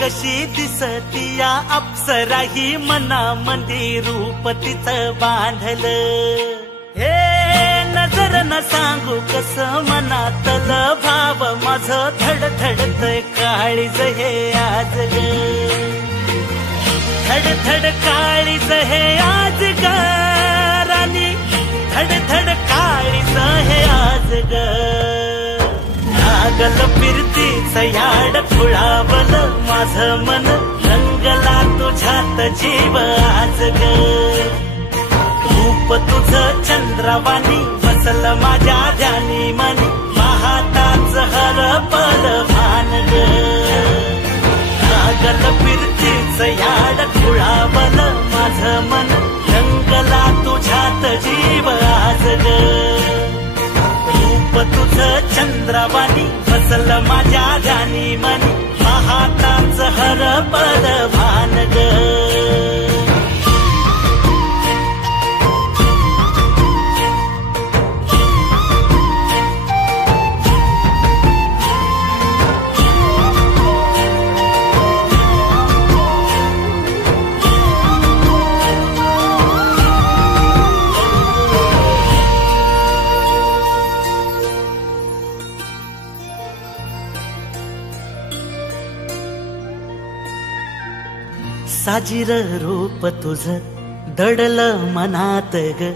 कशी दिसती या अप्सरा ही मनामंदी रूप तिचं बांधलं हे नजर न सांगू कस मनातल भाव माझं धडधडतय काळीज हे आज ग धडधड काळीज हे आज ग राणी धडधड काळीज हे आज ग लागल फिरतीच याड खुळावल माझं मन रंगला तुझ्यात जीव आज ग रूप तुझं चंद्रवाणी बसल माझ्या ध्यानी मनी पाहताच हरपल भान ग लागल फिरतीच याड खुळावल माझं मन रंगला तुझ्यात जीव आज ग रूप तुझं चंद्रवाणी बसल माझ्या ध्यानी मनी पाहताच हरपल भान ग साजीर रूप तुझं दडल मनात ग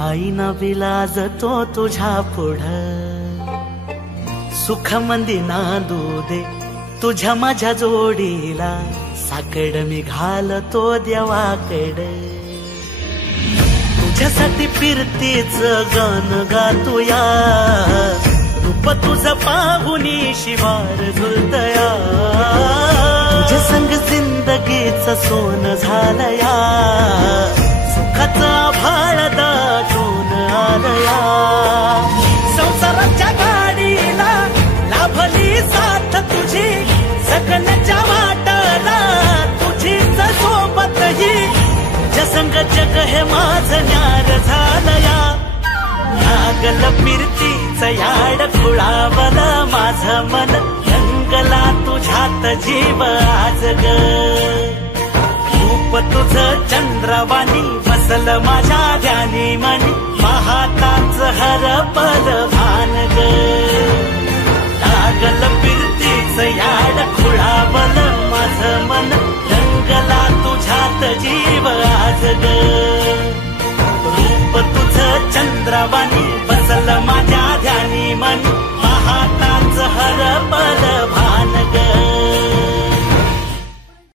आईना विलाज तो तुझ्या पुढं सुख मंदी नांदू दे तुझ्या माझ्या जोडीला साकड मी घालतो देवाकड तुझ्यासाठी फिरतीच गान गातोया रूप तुझं पाहुनी शिवार झुलतया तुझ्या संग जिंदगीच सोन झालया सुखाचा भाळ दाटून आलया संसाराच्या गाडीला लाभली साथ तुझी सगळ्याच्या वाटला तुझीच सोबत ही तुझ्या संग जग हे माझं न्यार झालया लागल फिरतीच याड खुळावल माझं मन रंगला तुझ्यात जीव आज ग रूप तुझं चंद्रवाणी बसल माझ्या ध्यानी मनी पाहताच हरपल भान ग लागल फिरतीच याड खुळावल माझं मन रंगला तुझ्यात जीव आज ग रूप तुझं चंद्रवाणी बसल माझ्या ध्यानी मनी पाहताच हरपल